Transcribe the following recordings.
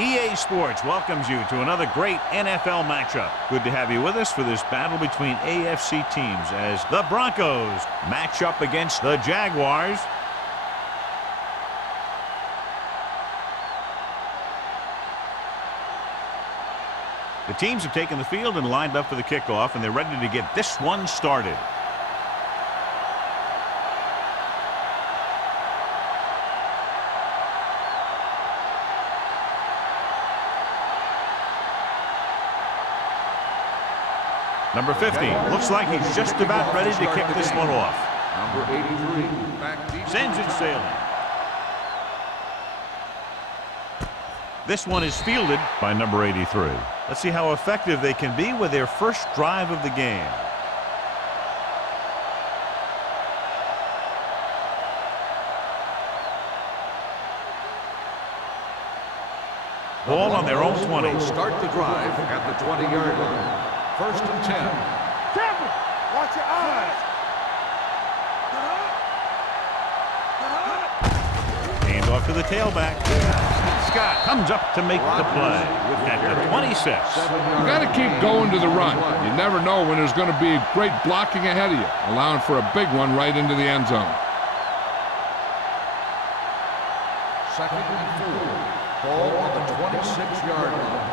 EA Sports welcomes you to another great NFL matchup. Good to have you with us for this battle between AFC teams as the Broncos match up against the Jaguars. The teams have taken the field and lined up for the kickoff, and they're ready to get this one started. Number 50 looks like he's just about ready to kick this one off. Number 83 sends it sailing. This one is fielded by number 83. Let's see how effective they can be with their first drive of the game. Ball on their own 20. Start the drive at the 20-yard line. First and 10. Campbell, watch your eyes. Hand off to the tailback. Scott comes up to make the play at the 26. You got to keep going to the run. You never know when there's going to be great blocking ahead of you, allowing for a big one right into the end zone. Second and 4. Ball on the 26-yard line.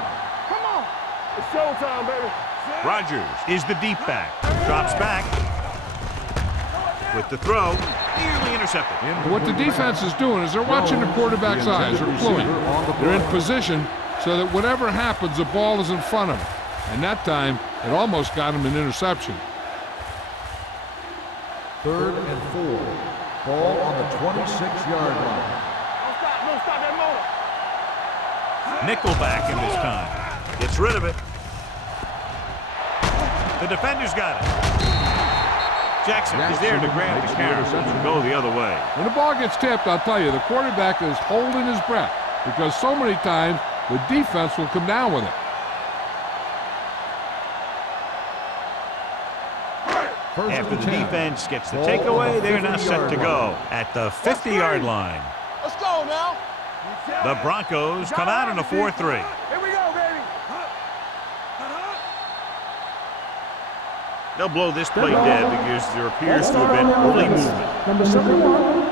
Come on. It's showtime, baby. Rodgers is the deep back. Drops back. With the throw, nearly intercepted. What the defense is doing is they're watching the quarterback's eyes. They're cluing. They're in position so that whatever happens, the ball is in front of them. And that time, it almost got him an interception. Third and 4. Ball on the 26-yard line. Don't stop that motor. Nickelback in this time. Gets rid of it. The defender's got it. Jackson is there to grab the carry and go the other way. When the ball gets tipped, I'll tell you, the quarterback is holding his breath because so many times the defense will come down with it. After the defense gets the takeaway, they're now set to go at the 50-yard line. Let's go now. The Broncos come out in a 4-3. Here we go, baby. They'll blow this play dead because there appears to have been early movement. Number 71.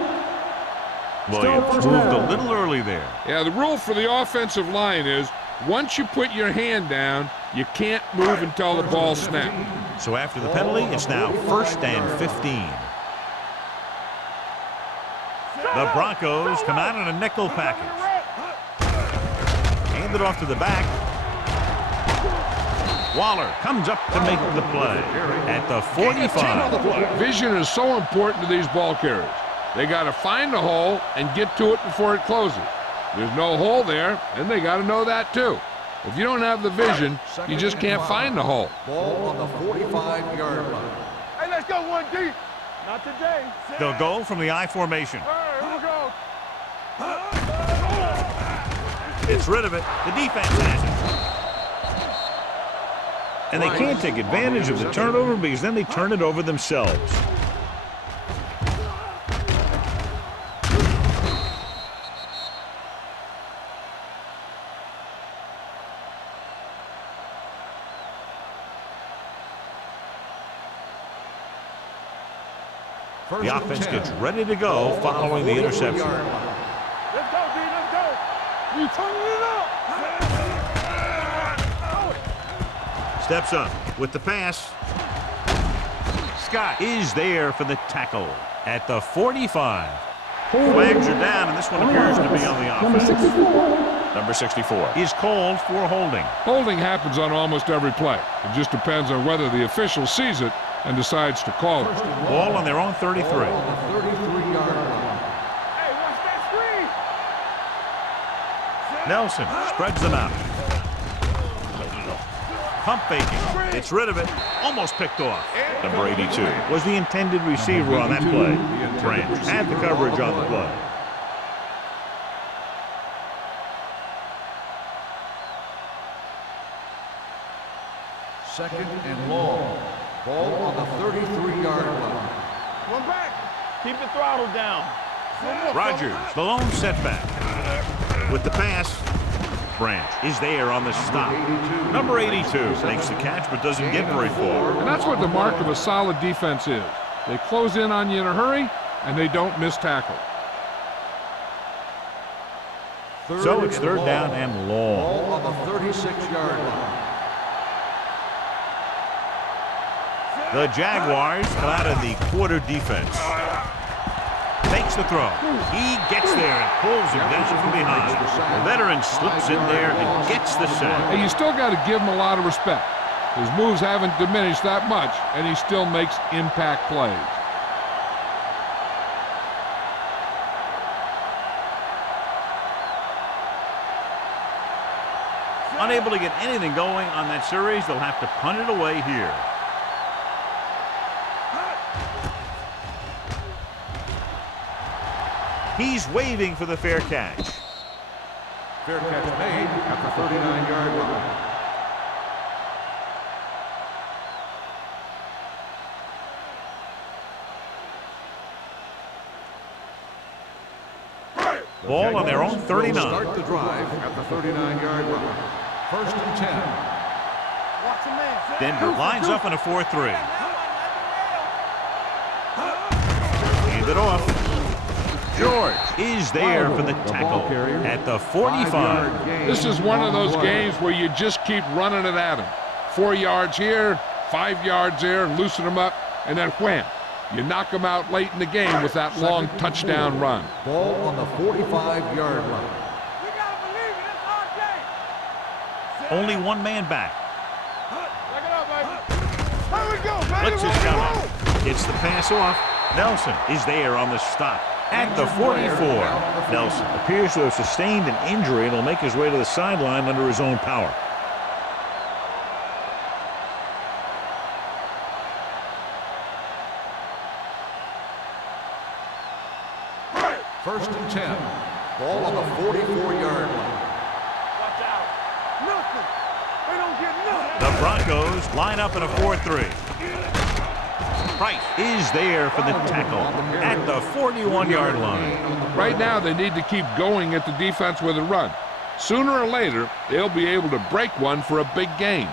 Williams moved a little early there. Yeah, the rule for the offensive line is once you put your hand down, you can't move until the ball snaps. So after the penalty, it's now 1st and 15. The Broncos come out in a nickel package. Hand it off to the back. Waller comes up to make the play at the 45. Vision is so important to these ball carriers. They got to find the hole and get to it before it closes. There's no hole there, and they got to know that too. If you don't have the vision, you just can't find the hole. Ball on the 45-yard line. Hey, let's go one deep. Not today. They'll go from the I formation. Here we go. Gets rid of it. The defense has it. And they can't take advantage of the turnover because then they turn it over themselves. The offense gets ready to go following the interception. Let's go, D. Let's go. We turning it up. Steps up with the pass. Scott is there for the tackle at the 45. Flags are down, and this one appears to be on the offense. Number 64 is called for holding. Holding happens on almost every play. It just depends on whether the official sees it and decides to call it. Ball on their own 33. On the 33-yard line. Hey, watch that screen. Nelson spreads them out. Pump faking. Gets rid of it. Almost picked off. Number 82 was the intended receiver on that play. Branch had the coverage on the play. Second and long. Ball on the 33-yard line. One back. Keep the throttle down. Rodgers, the lone setback. With the pass. branch is there on the stop. Number 82 makes the catch but doesn't get very far. And that's what the mark of a solid defense is. They close in on you in a hurry, and they don't miss tackle. So it's third down and long. Ball on the 36-yard line. The Jaguars come out of the quarter defense. Makes the throw. He gets there and pulls him down from behind. The veteran slips in there and gets the sack. Hey, you still got to give him a lot of respect. His moves haven't diminished that much, and he still makes impact plays. Unable to get anything going on that series, they'll have to punt it away here. He's waving for the fair catch. Fair catch made at the 39-yard line. Ball on their own 39. Start the drive at the 39-yard line. First and 10. Denver lines up in a 4-3. Hand it off. George is there for the tackle at the 45. This is one of those games where you just keep running it at him. 4 yards here, 5 yards there, loosen them up, and then wham. You knock them out late in the game with that long touchdown run. Ball on the 45-yard line. Only one man back. Let's Blitzes coming. Gets the pass off. Nelson is there on the stop at the 44. Nelson appears to have sustained an injury and will make his way to the sideline under his own power. First and 10. Ball on the 44-yard line. The Broncos line up in a 4-3. Price is there for the tackle at the 41-yard line. Right now, they need to keep going at the defense with a run. Sooner or later, they'll be able to break one for a big gain.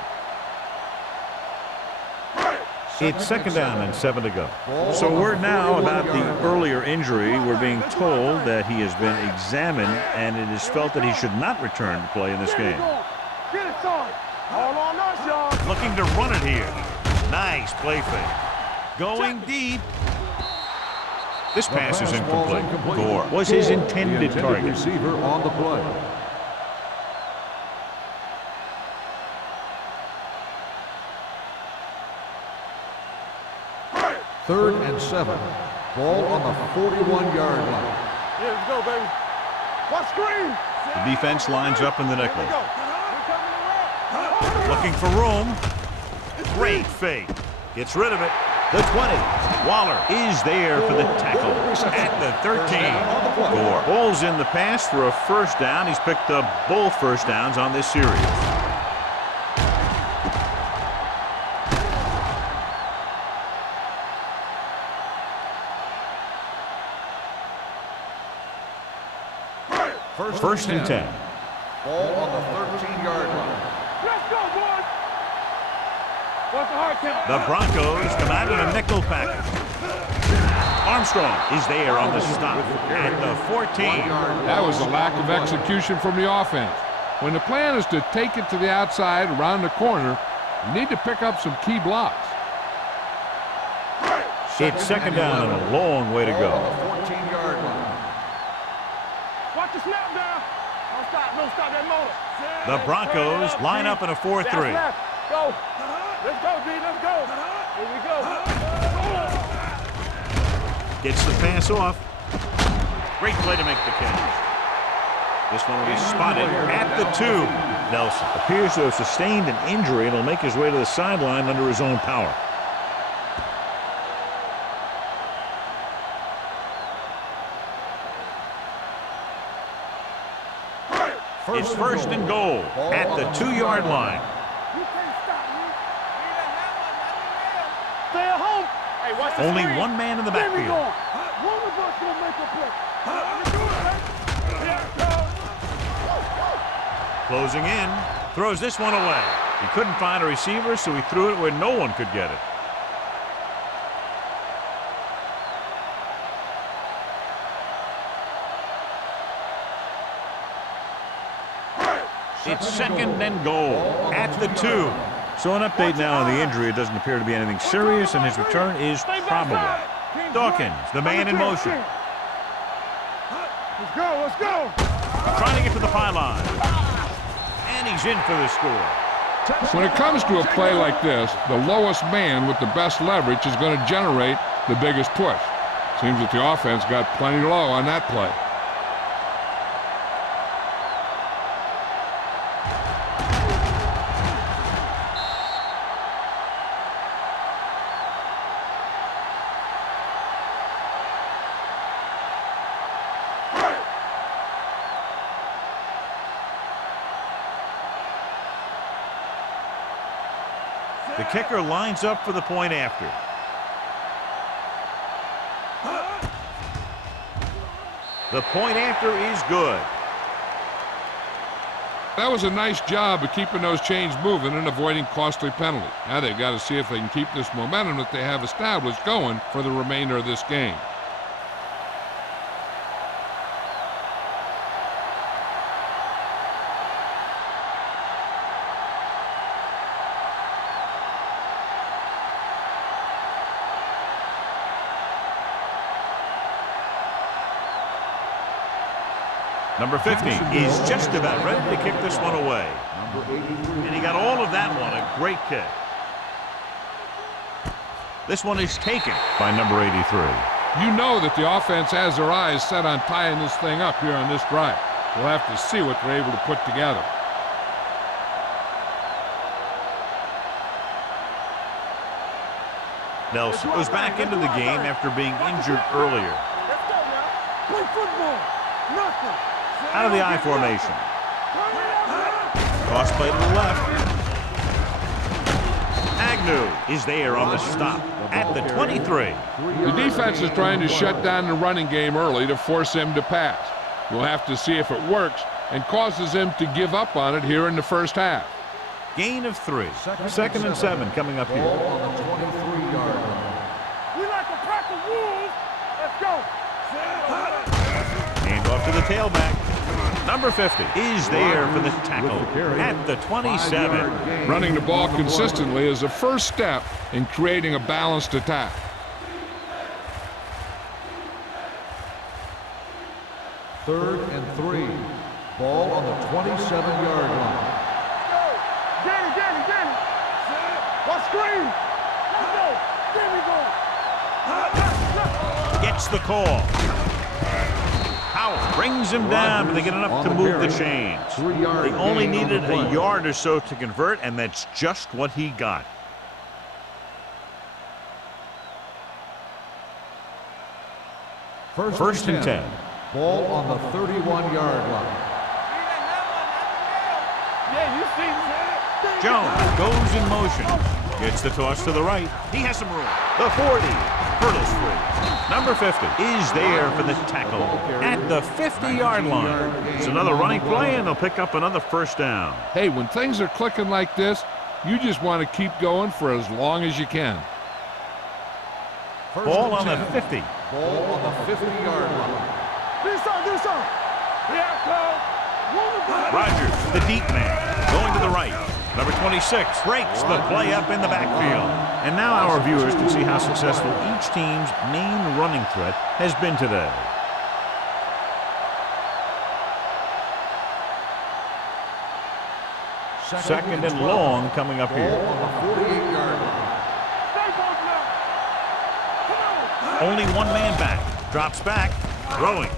It's second down and 7 to go. So word now about the earlier injury. We're being told that he has been examined and it is felt that he should not return to play in this game. Looking to run it here. Nice play fake. Going deep. This pass is incomplete. Gore was his intended target. Receiver on the play. Third and 7. Ball on the 41-yard line. Yeah, let's go, baby. What screen? The defense lines up in the nickel. Looking for room. Great fake. Gets rid of it. The 20. Waller is there for the tackle at the 13. Gore pulls in the pass for a first down. He's picked up both first downs on this series. First and 10. Ball on the 13-yard line. Let's go, boys. What's the hard count? The Broncos come out in a nickel package. Armstrong is there on the stop at the 14. That was a lack of execution from the offense. When the plan is to take it to the outside around the corner, you need to pick up some key blocks. It's second down and a long way to go. 14-yard line. Watch the snap down. Don't stop that motor. The Broncos line up in a 4-3. That's left. Go. Let's go, D. Let's go. Here we go. Gets the pass off. Great play to make the catch. This one will be spotted at the 2. Nelson appears to have sustained an injury and will make his way to the sideline under his own power. It's first and goal at the 2-yard line. You can't stop me. Stay at home. Hey, watch the Only screen. one man in the There we go. backfield. One of us will make a play. Closing in. Throws this one away. He couldn't find a receiver, so he threw it where no one could get it. It's second and goal at the 2. So an update now on the injury. It doesn't appear to be anything serious, and his return is probable. Dawkins, the man in motion. Let's go, let's go. Trying to get to the pylon. And he's in for the score. When it comes to a play like this, the lowest man with the best leverage is going to generate the biggest push. Seems that the offense got plenty low on that play. The kicker lines up for the point after. The point after is good. That was a nice job of keeping those chains moving and avoiding costly penalties. Now they've got to see if they can keep this momentum that they have established going for the remainder of this game. Number 50 is just about ready to kick this one away. And he got all of that one, a great kick. This one is taken by number 83. You know that the offense has their eyes set on tying this thing up here on this drive. We'll have to see what they're able to put together. Nelson goes back into the game after being injured earlier. Let's go now. Play football. Nothing. Out of the I formation. Cross play to the left. Agnew is there on the stop at the 23. The defense is trying to shut down the running game early to force him to pass. We'll have to see if it works and causes him to give up on it here in the first half. Gain of 3. Second and 7 coming up here. Ball on the 23-yard line. We like a pack of wolves. Let's go. Hand off to the tailback. Number 50 is there for the tackle at the 27. Running the ball consistently is the first step in creating a balanced attack. Third and 3. Ball on the 27-yard line. Get it. What screen? Let's go. There we go. Gets the call. Powell brings him down, but they get enough to move the chains. They only needed a yard or so to convert, and that's just what he got. First and 10. Ball on the 31-yard line. Yeah, you see that? Jones goes in motion. Gets the toss to the right. He has some room. The 40. Hurdles free. Number 50 is there for the tackle at the 50-yard line. It's another running play, and they'll pick up another first down. Hey, when things are clicking like this, you just want to keep going for as long as you can. Ball on the 50. Ball on the 50-yard line. Do something. Yeah, Rogers, the deep man, going to the right. Number 26 breaks the play up in the backfield. And now our viewers can see how successful each team's main running threat has been today. Second and long coming up here. Ball on the 48-yard line. Only one man back. Drops back. Throwing.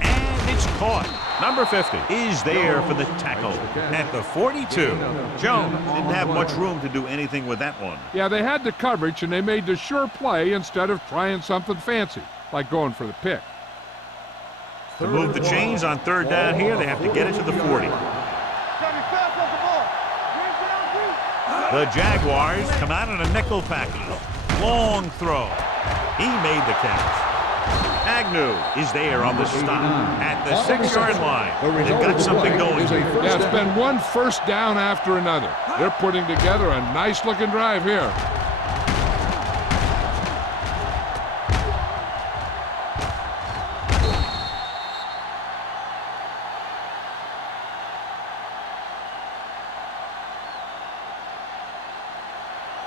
And it's caught. Number 50 is there for the tackle at the 42. Jones didn't have much room to do anything with that one. Yeah, they had the coverage, and they made the sure play instead of trying something fancy, like going for the pick. To move the chains on third down here, they have to get it to the 40. The Jaguars come out in a nickel package. Long throw. He made the catch. Agnew is there on the stop at the 6-yard line. They've got something going here. Yeah, it's been one first down after another. They're putting together a nice-looking drive here.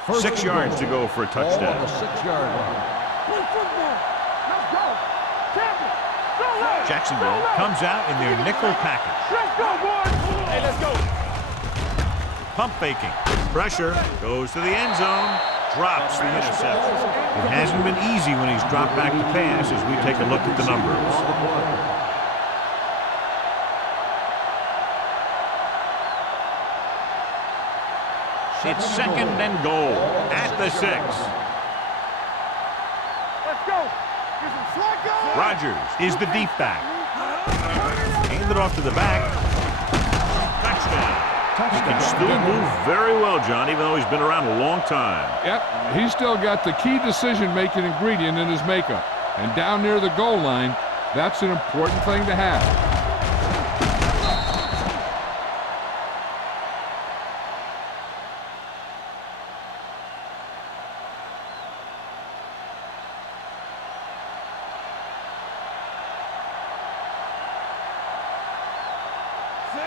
First 6 yards to go for a Ball on touchdown. the 6-yard line. Play football. Let's go. Champion. Go ahead. Jacksonville comes out in their nickel package. Let's go, boys. Hey, let's go. Pump faking. Pressure. Goes to the end zone. Drops the interception. It hasn't been easy when he's dropped back to pass as we take a look at the numbers. It's 2nd and goal at the 6. Let's go. Get some slack on. Rodgers is the deep back. Hand it off to the back. Touchdown. He can still move very well, John, even though he's been around a long time. Yep, he's still got the key decision-making ingredient in his makeup. And down near the goal line, that's an important thing to have.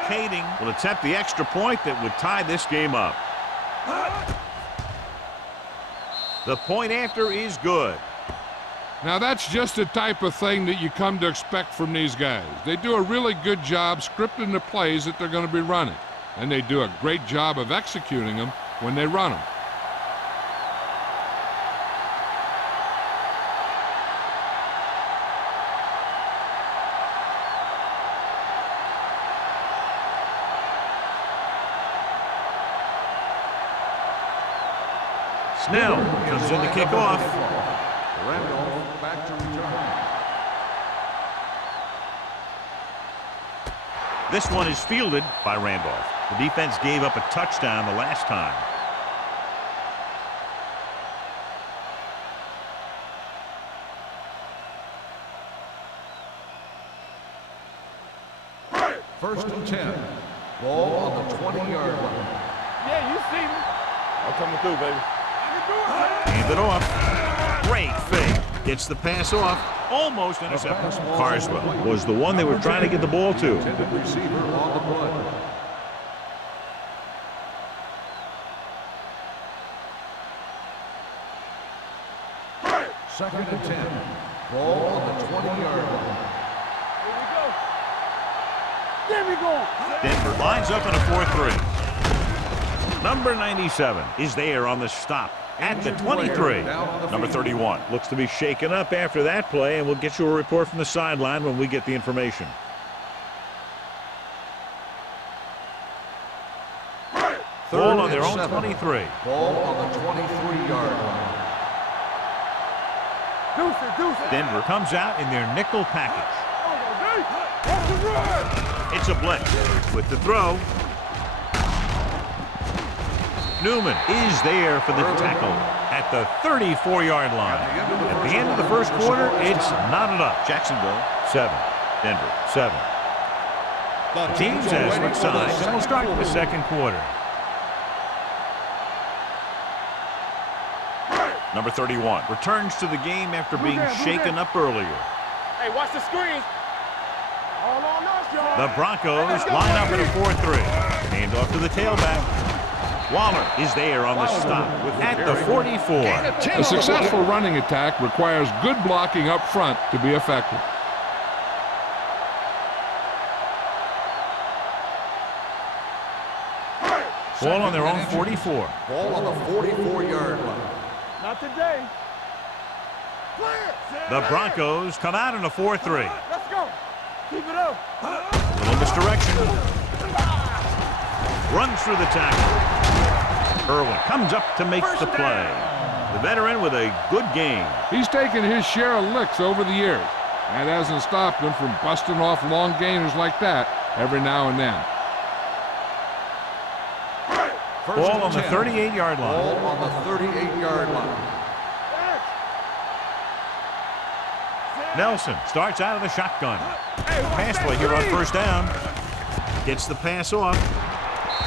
Kading will attempt the extra point that would tie this game up. The point after is good. Now that's just the type of thing that you come to expect from these guys. They do a really good job scripting the plays that they're going to be running. And they do a great job of executing them when they run them. Snell comes in to kick off. Randolph back to return. This one is fielded by Randolph. The defense gave up a touchdown the last time. First and 10. Ball on the 20-yard line. Yeah, you see me. I'm coming through, baby. Hand it off. Great fake. Gets the pass off. Almost intercepted. Carswell was the one they were trying to get the ball to. Intended receiver on the play. Second and 10. Ball on the 20-yard line. Here we go. Denver lines up in a 4-3. Number 97 is there on the stop at the 23. Number 31 looks to be shaken up after that play, and we'll get you a report from the sideline when we get the information. Ball on their own 23. Ball on the 23-yard line. Deuce. Denver comes out in their nickel package. Off the run. It's a blitz with the throw. Newman is there for the tackle at the 34-yard line. At the end of the first quarter, it's not enough. Jacksonville 7, Denver 7. The teams as switch sides, and we'll start the second quarter. Number 31 returns to the game after being shaken up earlier. Hey, watch the screens. All on us, y'all. The Broncos line up in a 4-3. Hand off to the tailback. Waller is there on the stop at the 44. A successful running attack requires good blocking up front to be effective. Ball on their own 44. Ball on the 44-yard line. Not today. The Broncos come out in a 4-3. Let's go. Keep it up. Little misdirection. Runs through the tackle. Irwin comes up to make the play. The veteran with a good game. He's taken his share of licks over the years. That hasn't stopped him from busting off long gainers like that every now and then. Ball on the 38-yard line. Ball on the 38-yard line. Nelson starts out of the shotgun. Pass play here on first down. Gets the pass off.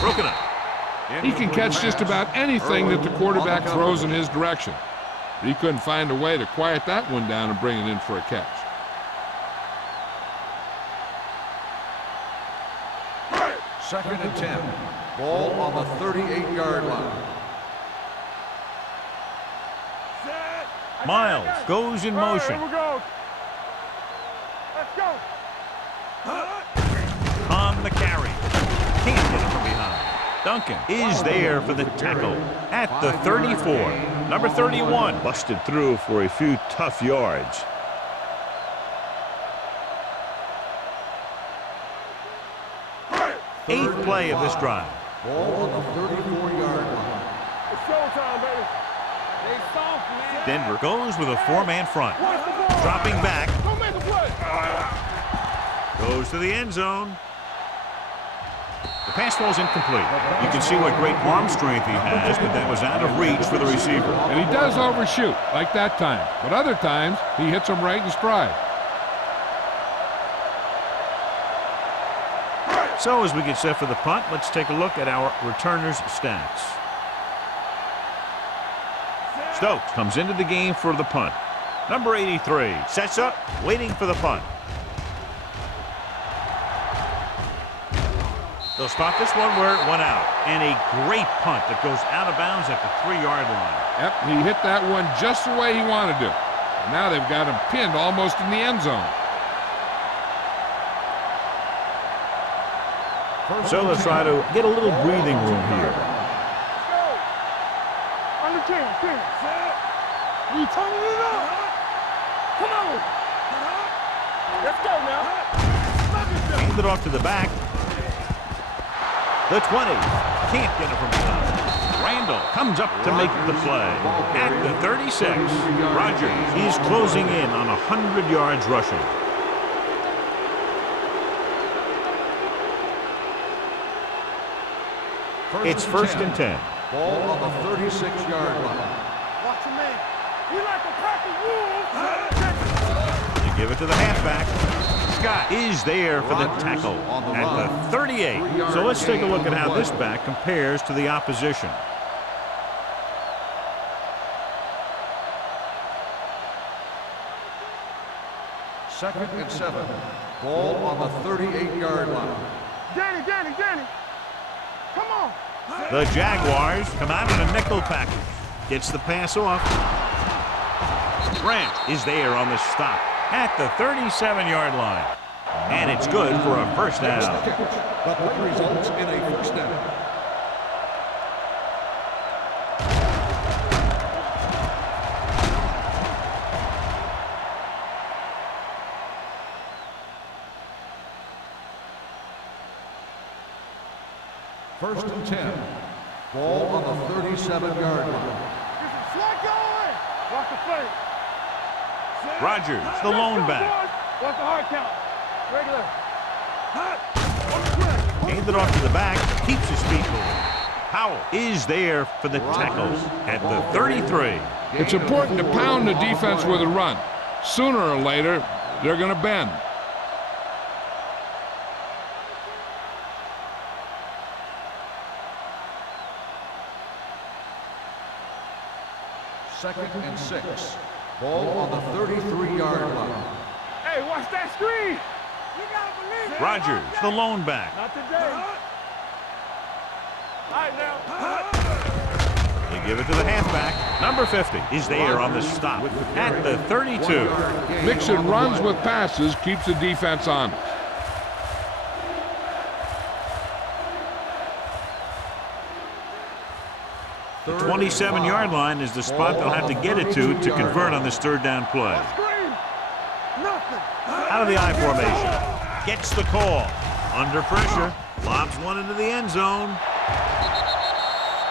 Broken up. He can catch just about anything that the quarterback throws in his direction. He couldn't find a way to quiet that one down and bring it in for a catch. Second and 10. Ball on the 38-yard line. Miles goes in motion. Here we go. Let's go. On the carry. Can't get it from behind. Duncan is there for the tackle at the 34. Number 31 busted through for a few tough yards. Eighth play of this drive. Ball on the 34-yard line. It's showtime, baby. They soft, man. Denver goes with a four-man front. Watch the ball. Dropping back. Don't make a play. Goes to the end zone. The pass falls incomplete. You can see what great arm strength he has, but that was out of reach for the receiver. And he does overshoot, like that time. But other times, he hits him right in stride. So as we get set for the punt, let's take a look at our returners' stats. Stokes comes into the game for the punt. Number 83 sets up, waiting for the punt. They'll spot this one where it went out. And a great punt that goes out of bounds at the 3-yard line. Yep, he hit that one just the way he wanted to. And now they've got him pinned almost in the end zone. So let's try to get a little breathing room here. Under 10. You turning it up. Come on. Let's go now. Hand it off to the back. The 20. Can't get it from behind. Randall comes up to make the play. At the 36. Rogers is closing in on 100 yards rushing. It's first and 10. Ball on the 36-yard line. Watch your man. You like a pack of wolves. You give it to the halfback. Scott is there for the tackle at the 38. So let's take a look at how this back compares to the opposition. Second and 7. Ball on the 38-yard line. Danny. Come on. The Jaguars come out in a nickel package. Gets the pass off. Grant is there on the stop at the 37-yard line. And it's good for a first down. The play results in a first down. First and 10. Ball on the 37-yard line. Slide going. Watch the play. Rogers, the lone back. Watch the hard count. Regular. Hands it off to the back. Keeps his feet moving. Powell is there for the tackle at the 33. It's important to pound the defense with a run. Sooner or later, they're going to bend. Second and 6. Ball on the 33-yard line. Hey, watch that screen. You gotta believe it. Rogers, the lone back. Not today. All right, now. They give it to the halfback. Number 50 is there on the stop at the 32. Mixing runs with passes keeps the defense honest. The 27-yard line is the spot they'll have to get it to convert on this third down play. Out of the I formation. Gets the call. Under pressure. Lobs one into the end zone.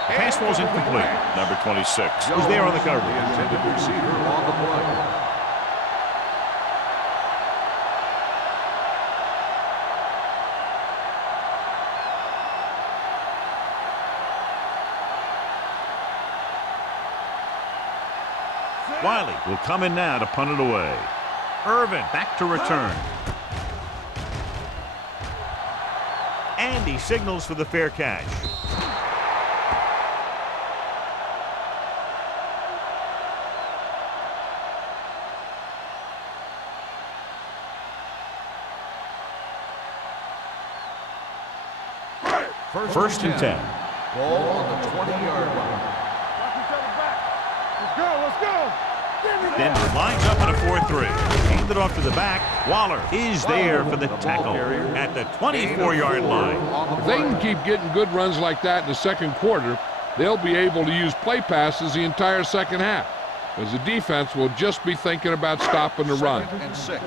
Pass falls incomplete. Number 26 is there on the coverage. The intended receiver on the play. Wiley will come in now to punt it away. Irvin back to return. And he signals for the fair catch. First and 10. Ball on the 20-yard line. Let's go, let's go. Denver lines up in a 4-3. Hand it off to the back. Waller is there for the tackle at the 24-yard line. If they can keep getting good runs like that in the second quarter, they'll be able to use play passes the entire second half, as the defense will just be thinking about stopping the run.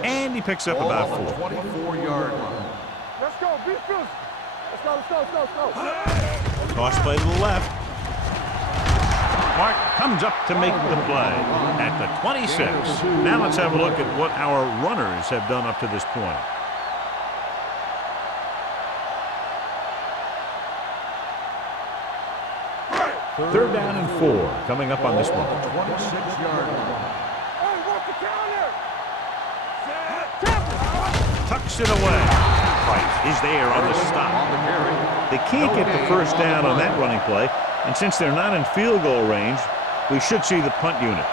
And he picks up about 4. 24-yard line. Let's go, be physical. Let's go, let's go, let's go, let's go. Toss play to the left. Mark comes up to make the play at the 26. Now let's have a look at what our runners have done up to this point. Third down and 4 coming up on this one. 26-yard line. Hey, work the counter. Tucks it away. Price is there on the stop. They can't get the first down on that running play, and since they're not in field goal range, we should see the punt unit.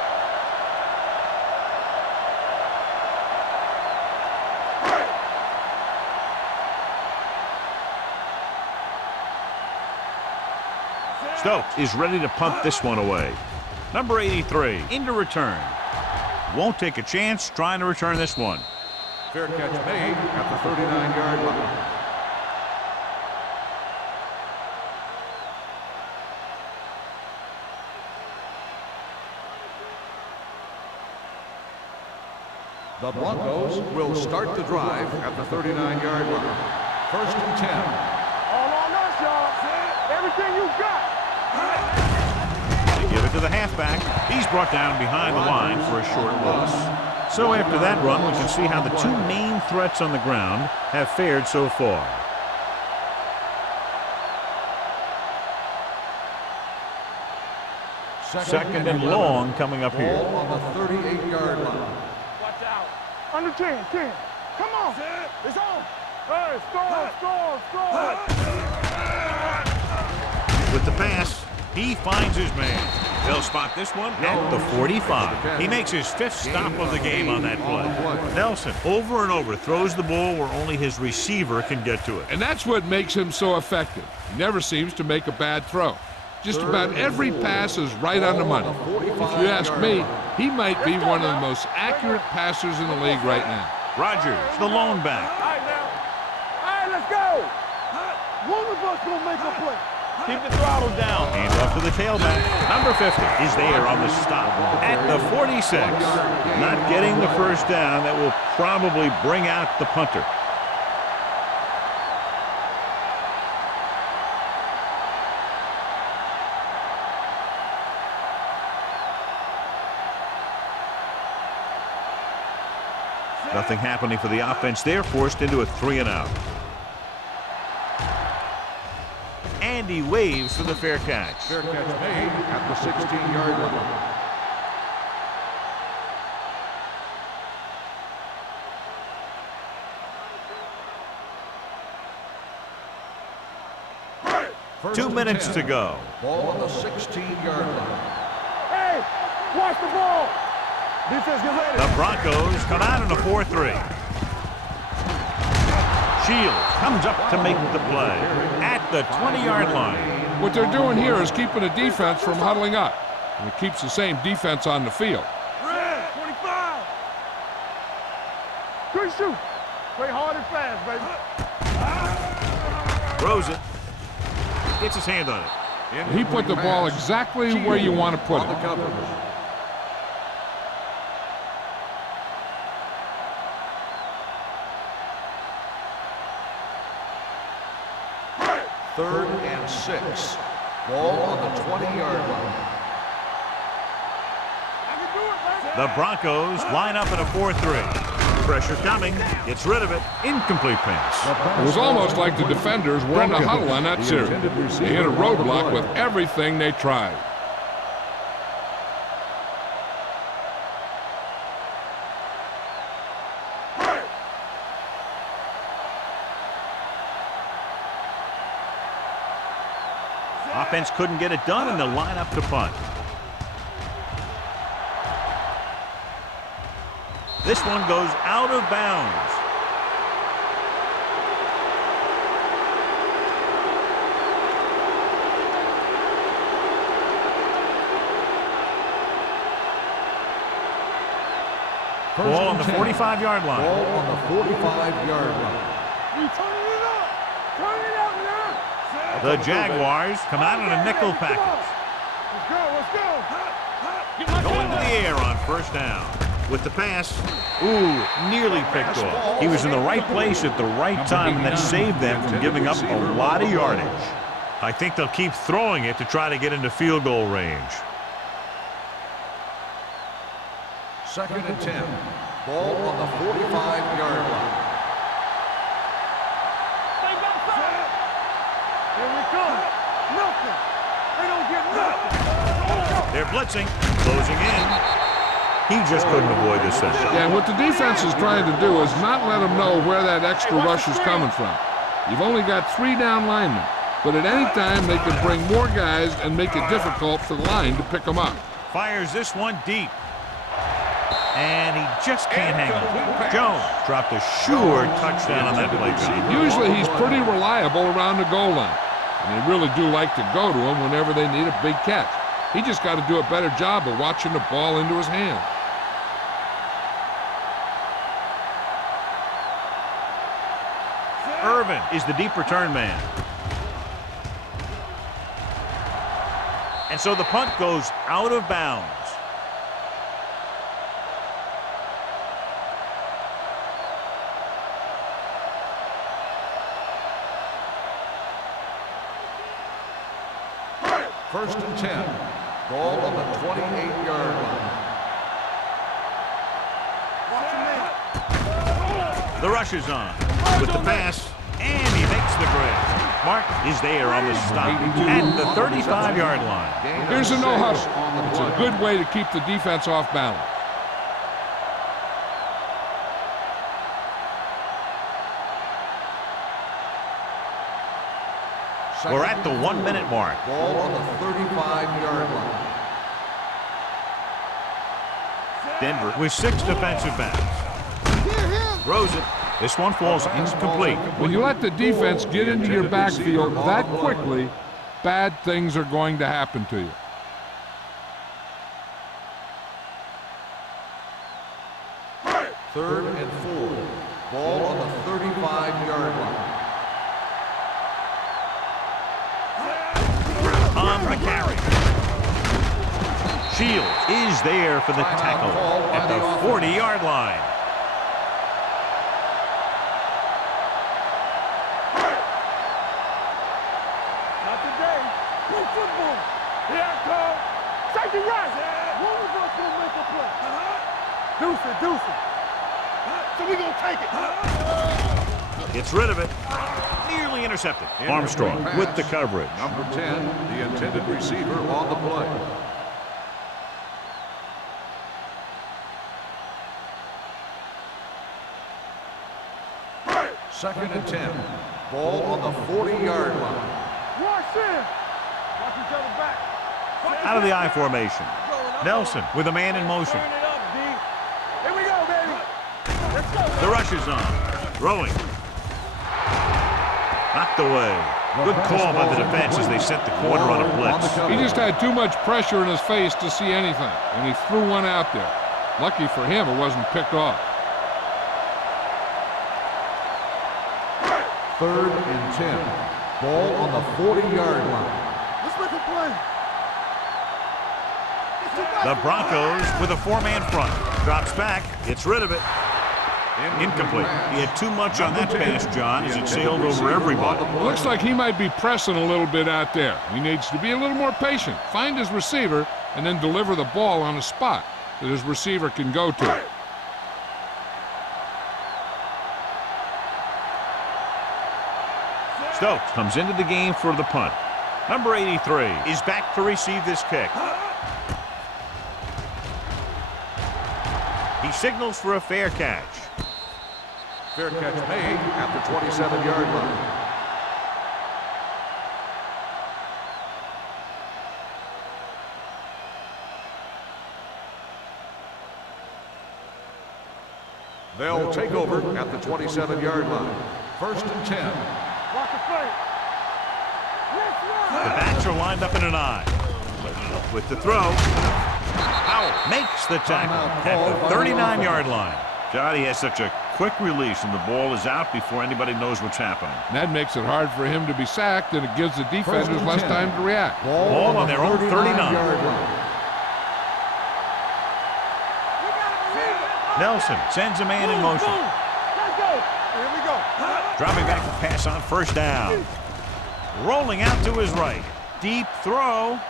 Stokes is ready to punt this one away. Number 83 into return. Won't take a chance trying to return this one. Fair catch made at the 39-yard line. The Broncos will start the drive at the 39-yard line. First and 10. All on us, y'all. Everything you got. They give it to the halfback. He's brought down behind the line for a short loss. So after that run, we can see how the two main threats on the ground have fared so far. Second and long coming up here. Ball on the 38-yard line. Watch out. Under 10, 10. Come on. It's on. Hey, score, score, score. With the pass, he finds his man. They'll spot this one at the 45. He makes his 5th stop of the game on that play. Nelson over and over throws the ball where only his receiver can get to it. And that's what makes him so effective. He never seems to make a bad throw. Just about every pass is right on the money. If you ask me, he might be one of the most accurate passers in the league right now. Rogers, the lone back. All right, now. All right, let's go. One of us gonna make a play. Keep the throttle down. Hands off to the tailback. Number 50 is there on the stop at the 46. Not getting the first down. That will probably bring out the punter. Nothing happening for the offense. They're forced into a 3-and-out. And he waves for the fair catch. Fair catch made at the 16-yard line. First 2 and minutes 10. to go. Ball on the 16-yard line. Hey, watch the ball. Defense, get ready. The Broncos come out in a 4-3. Shields comes up to make the play at the 20-yard line. What they're doing here is keeping the defense from huddling up. And it keeps the same defense on the field. Red, 25. Good shoot. Play hard and fast, baby. Throws it. Gets his hand on it. He put the ball exactly where you want to put On the it. coverage. Third and 6. Ball on the 20-yard line. I can do it, baby. The Broncos line up in a 4-3. Pressure coming. Gets rid of it. Incomplete pass. It was almost like the defenders were in the huddle on that series. They hit a roadblock with everything they tried. Offense couldn't get it done, and they'll line up to punt. This one goes out of bounds. Ball on the 45-yard line. Ball on the 45-yard line. We turning it up. Turn it up now. The Jaguars come out in a nickel package. Let's go, let's go. Going to the air on first down. With the pass, nearly picked off. He was in the right place at the right time, and that saved them from giving up a lot of yardage. I think they'll keep throwing it to try to get into field goal range. 2nd and 10. Ball on the 45-yard line. Here we come. Nothing. They don't get nothing. They're blitzing, closing in. He just couldn't avoid this session. Yeah, and what the defense is trying to do is not let them know where that extra rush is coming from. You've only got 3 down linemen, but at any time they can bring more guys and make it difficult for the line to pick them up. Fires this one deep. And he just can't hang on. Jones dropped a sure touchdown on that play. Usually he's pretty reliable around the goal line, and they really do like to go to him whenever they need a big catch. He just got to do a better job of watching the ball into his hand. Irvin is the deep return man. And so the punt goes out of bounds. First and 10. Ball on the 28-yard line. The rush is on with the pass, and he makes the grab. Mark is there on the stop at the 35-yard line. Here's a no huddle. It's a good way to keep the defense off balance. We're at the 1-minute mark. Ball on the 35-yard line. Denver with 6 defensive backs. Throws it. This one falls incomplete. When you let the defense get into your backfield that quickly, bad things are going to happen to you. Third and 4. Ball on the 35-yard line. On the carry. Shields is there for the tackle at the 40-yard line. Not today. Go football. Here I come. Safety right. One of us gonna make a play. Deuce it. So we gonna take it. Gets rid of it. Nearly intercepted. Armstrong with the coverage. Number 10, the intended receiver on the play. Second and 10. Ball on the 40-yard line. Watch in. Watch each other back. Out of the I formation. Nelson with a man in motion. Turn it up, D. Here we go, baby. Let's go. The rush is on. Throwing. Knocked away. Good call by the defense as they sent the corner on a blitz. He just had too much pressure in his face to see anything, and he threw one out there. Lucky for him, it wasn't picked off. Third and 10. Ball on the 40-yard line. Let's make a play. The Broncos with a 4-man front. Drops back. Gets rid of it. Incomplete. He had too much on that pass, John, as it sailed over everybody. Looks like he might be pressing a little bit out there. He needs to be a little more patient, find his receiver, and then deliver the ball on a spot that his receiver can go to. Stokes comes into the game for the punt. Number 83 is back to receive this kick. He signals for a fair catch. Fair catch made at the 27-yard line. They'll take over at the 27-yard line. First and 10. Watch the play. The backs are lined up in an I. With the throw, Powell makes the tackle at the 39-yard line. Johnny has such a quick release, and the ball is out before anybody knows what's happening. That makes it hard for him to be sacked, and it gives the defenders less time to react. Ball on their own 39. Nelson sends a man in motion. Let's go. Here we go. Dropping back to pass on first down. Rolling out to his right. Deep throw.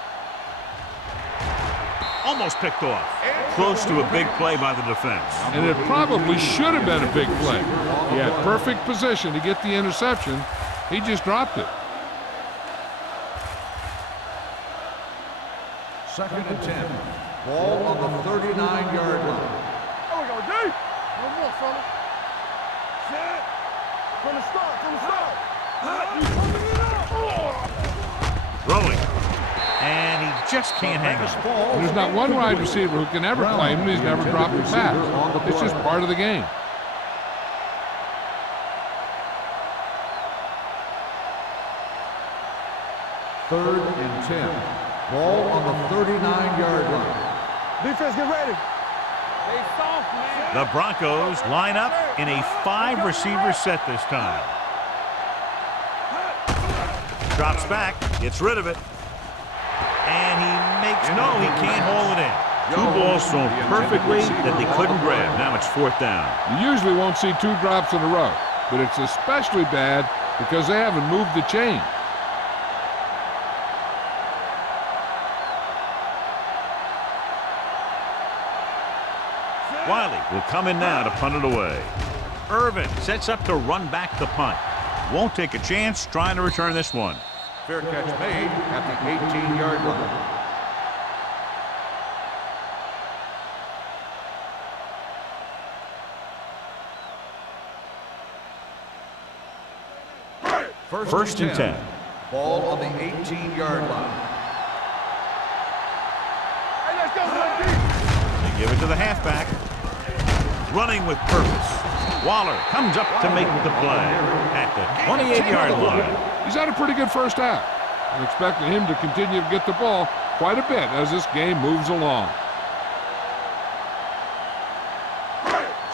Almost picked off. Close to a big play by the defense. And it probably should have been a big play. He had perfect position to get the interception. He just dropped it. Second and 10. Ball on the 39-yard line. There we go, D. One more, fella. Set. From the start. You coming it up. Throwing. And he just can't hang on. There's not one wide receiver who can ever claim he's never dropped a pass. It's just part of the game. Third and 10. Ball on the 39-yard line. Defense, get ready. They soft, man. The Broncos line up in a 5-receiver set this time. Drops back, gets rid of it. And he makes, no, he can't hold it in. Two balls thrown perfectly that they couldn't grab. Now it's fourth down. You usually won't see two drops in a row, but it's especially bad because they haven't moved the chain. Wiley will come in now to punt it away. Irvin sets up to run back the punt. Won't take a chance trying to return this one. Fair catch made at the 18-yard line. First and 10. Ball on the 18-yard line. Hey, let's go, boy, They give it to the halfback. Running with purpose. Waller comes up to make the play at the 28-yard line. He's had a pretty good first half. I'm expecting him to continue to get the ball quite a bit as this game moves along.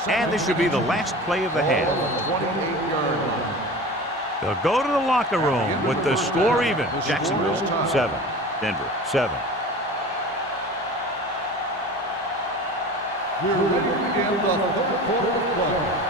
And this should be the last play of the half. 28-yard line. They'll go to the locker room with the score even. Jacksonville 7, Denver 7. We're ready to begin the third quarter of play.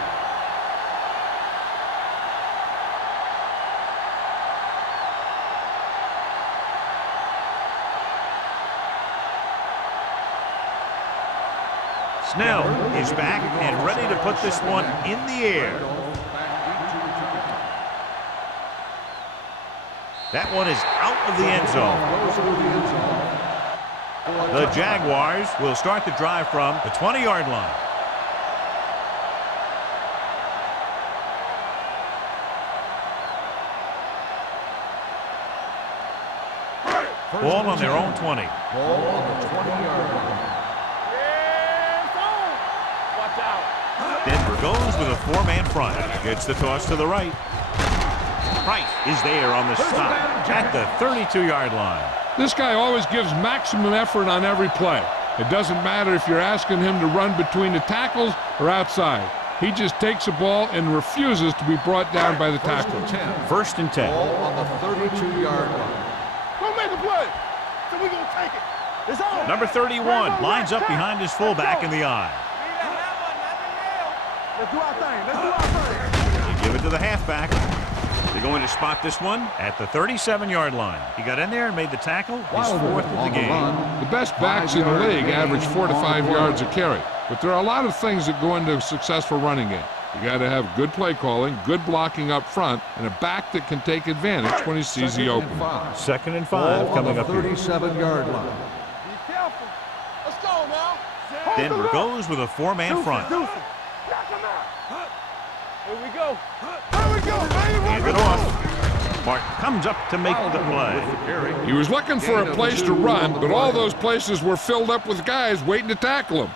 Snell is back and ready to put this one in the air. That one is out of the end zone. The Jaguars will start the drive from the 20-yard line. Ball on their own 20. Ball on the 20-yard line. Watch out. Denver goes with a 4-man front. Gets the toss to the right. Price is there on the stop at the 32-yard line. This guy always gives maximum effort on every play. It doesn't matter if you're asking him to run between the tackles or outside. He just takes the ball and refuses to be brought down by the tackler. First and 10. Ball on the 32-yard line. Don't make a play. So we gonna take it. It's on. Number 31 lines up behind his fullback in the eye. Let's do our thing. Let's do our thing. They give it to the halfback. They're going to spot this one at the 37-yard line. He got in there and made the tackle. His fourth of the game. The best backs in the league average 4 to 5 yards a carry. But there are a lot of things that go into a successful running game. You got to have good play calling, good blocking up front, and a back that can take advantage when he sees the opening. 2nd and 5 coming up here. 37-yard line. Be careful. Let's go now. Denver goes with a 4-man front. Knock him out. Here we go. Here we go, baby. Hand it off. Martin comes up to make the play. He was looking for a place to run, but all those places were filled up with guys waiting to tackle him.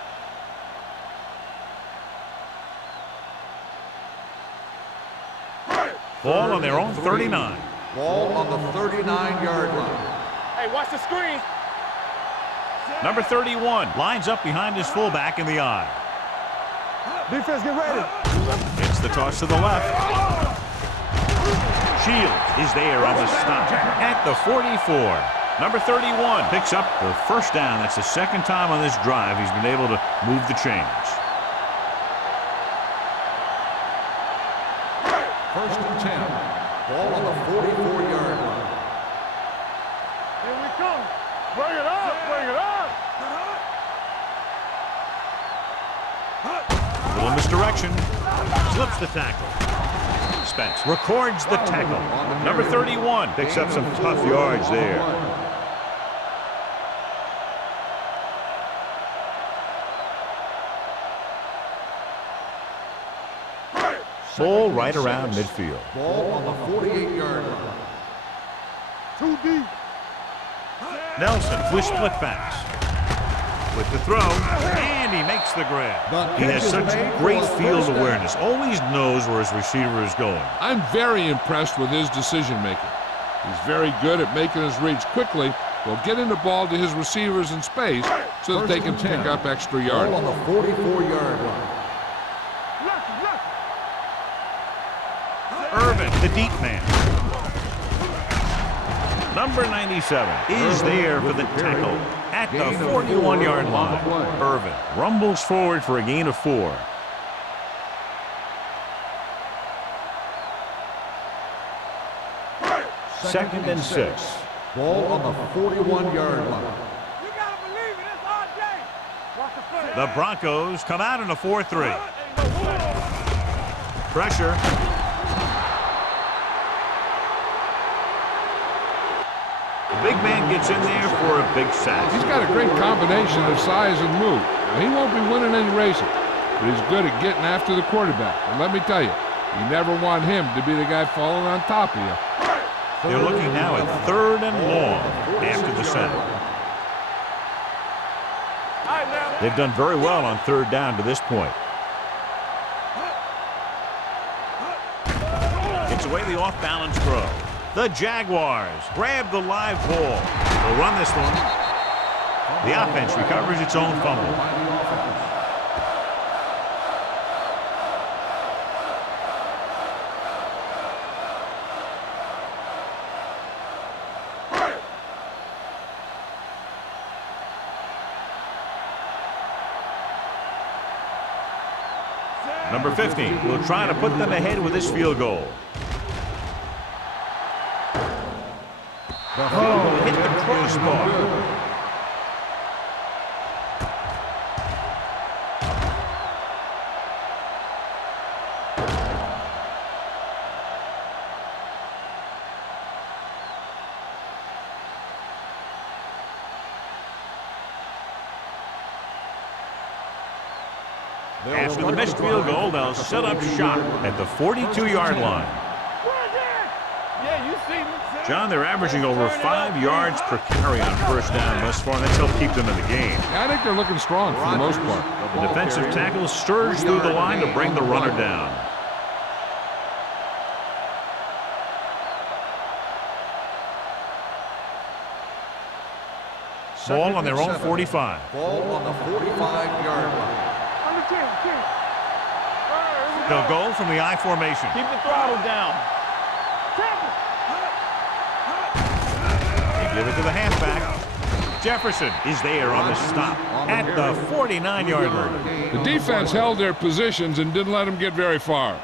Ball on their own 39. Ball on the 39-yard line. Hey, watch the screen. Number 31 lines up behind his fullback in the eye. Defense, get ready. It's the toss to the left. Shields is there on the stop at the 44. Number 31 picks up the first down. That's the second time on this drive he's been able to move the chains. First and 10. Ball on the 44-yard line. Here we come. Bring it up, bring it up. Little misdirection. Slips the tackle. Spence records the tackle. Number 31 picks up some tough yards there. Ball right around midfield. Ball on the 48-yard line. Too deep. Nelson with split backs. With the throw, and he makes the grab. He has such great field awareness. Always knows where his receiver is going. I'm very impressed with his decision making. He's very good at making his reads quickly. Will get in the ball to his receivers in space so that they can pick up extra Ball yardage. on the 44-yard line. Irvin, the deep man. Number 97 is there for the tackle at the 41-yard line. Irvin rumbles forward for a gain of 4. Second and 6. Ball on the 41-yard line. You gotta believe it. It's RJ. Watch the foot. The Broncos come out in a 4-3. Pressure. The big man gets in there for a big sack. He's got a great combination of size and move. Now, he won't be winning any races, but he's good at getting after the quarterback. And let me tell you, you never want him to be the guy falling on top of you. They're looking now at 3rd and long after the sack. They've done very well on 3rd down to this point. It's away the off-balance throw. The Jaguars grab the live ball. They'll run this one. The offense recovers its own fumble. Number 15 will try to put them ahead with this field goal. Oh, hit the crossbar. After the missed field goal, they'll set up shop at the 42-yard line. Yeah, you see me. John, they're averaging over 5 yards per carry on first down thus far, and that's helped keep them in the game. I think they're looking strong for the most part. The defensive tackle surged through the line to bring the runner down. Ball on their own 45. Ball on the 45-yard line. On the 10. They'll go from the I formation. Keep the throttle down. They give it to the halfback. Jefferson is there on the stop at the 49-yard line. The defense held their positions and didn't let them get very far.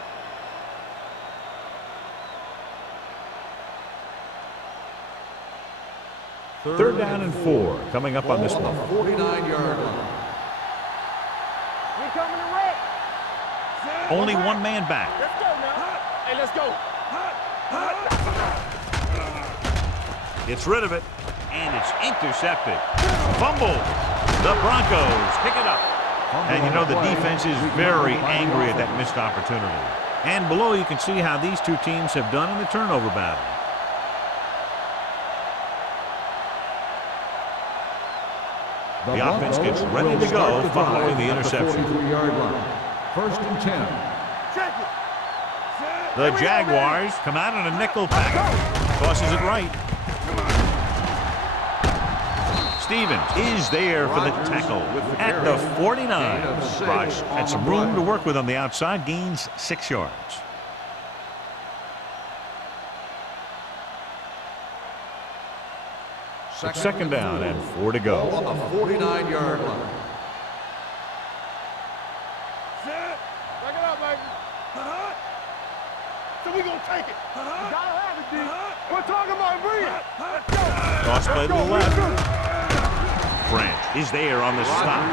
Third down and 4 coming up on this one. 49-yard line. We're coming to wreck. Only one man back. Let's go now. Hey, let's go. Gets rid of it, and it's intercepted. Fumble. The Broncos pick it up. And you know the defense is very angry at that missed opportunity. And below you can see how these two teams have done in the turnover battle. The offense gets ready to go following the interception. 43-yard line. First and 10. Check it. The Jaguars come out in a nickel package. Tosses it right. Stevens is there for the tackle at the 49. Raj had some room to work with on the outside, gains 6 yards. Second down and 4 to go. Ball on the 49-yard line. Set. Back it up, baby. So we gonna take it. You gotta have it, D. We're talking about bring it. Let's go. Toss play to the left. Branch is there on the stop.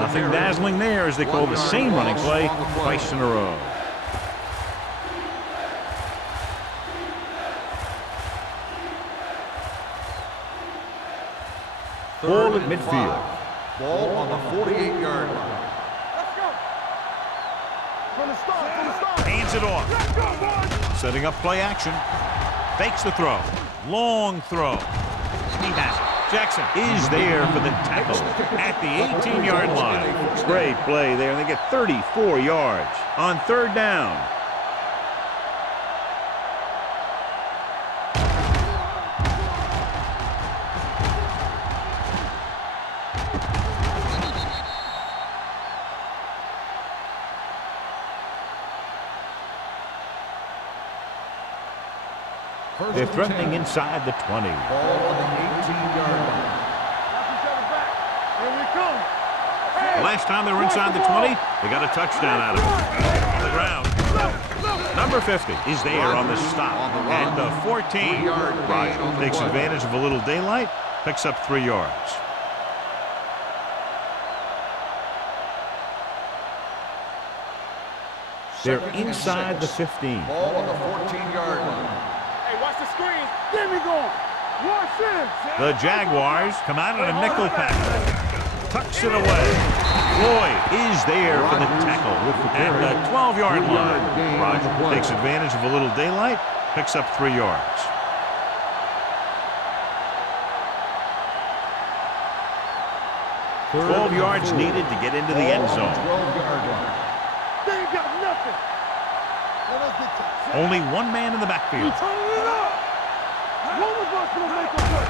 Nothing dazzling there as they call the same running play twice in a row. Ball at midfield. Ball on the 48-yard line. Let's go. From the start. Hands it off. Let's go, boys. Setting up play action. Fakes the throw. Long throw. He has it. Jackson is there for the tackle at the 18-yard line. Great play there. They get 34 yards on third down. They're threatening inside the 20. Ball on the 18-yard line. Here we come. The last time they were inside the 20, they got a touchdown out of it. On the ground. Number 50 is there on the stop. And the 14. Rogers takes advantage of a little daylight, picks up 3 yards. They're inside the 15. Ball on the 14-yard line. Hey, watch the screen. Get me going. Watch this. The Jaguars come out in a nickel package. Tucks it away. Floyd is there for the tackle at the 12-yard line. Rogers takes advantage of a little daylight, picks up 3 yards. Twelve yards needed to get into the end zone. 12-yard line. They ain't got nothing. Let us get to Only one man in the backfield. turn it up. One of us will make a play.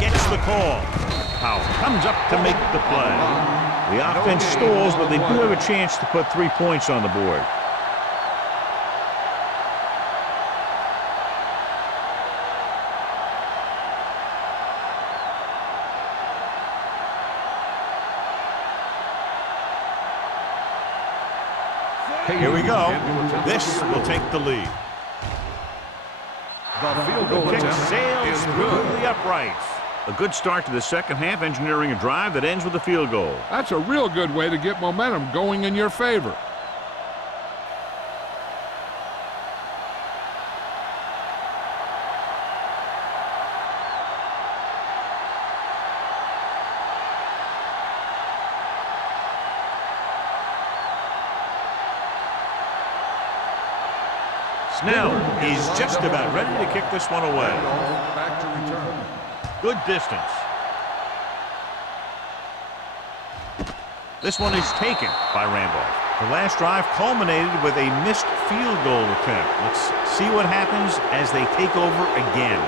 Gets the call. Powell comes up to make the play. The offense stalls, but they do have a chance to put 3 points on the board. Here we go. This will take the lead. The field goal Kick attempt sails is through good. the uprights. A good start to the second half, engineering a drive that ends with a field goal. That's a real good way to get momentum going in your favor. Snell is just about ready to kick this one away. Back to return. Good distance. This one is taken by Randolph. The last drive culminated with a missed field goal attempt. Let's see what happens as they take over again.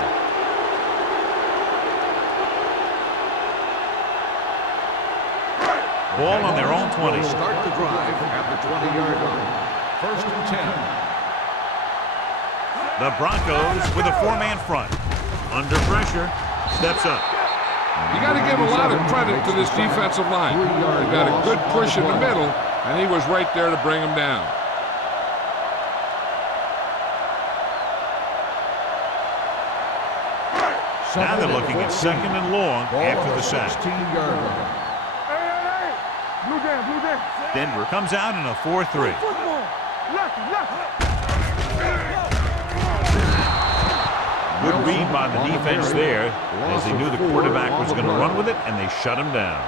Ball on their own 20. Start the drive at the 20-yard line. First and 10. The Broncos with a 4-man front. Under pressure, steps up. You got to give a lot of credit to this defensive line. They got a good push in the middle, and he was right there to bring him down. Now they're looking at second and long after the sack. 16-yard line. Hey. Blue down. Denver comes out in a 4-3. Football. Left. Good read by the defense there, as they knew the quarterback was going to run with it, and they shut him down.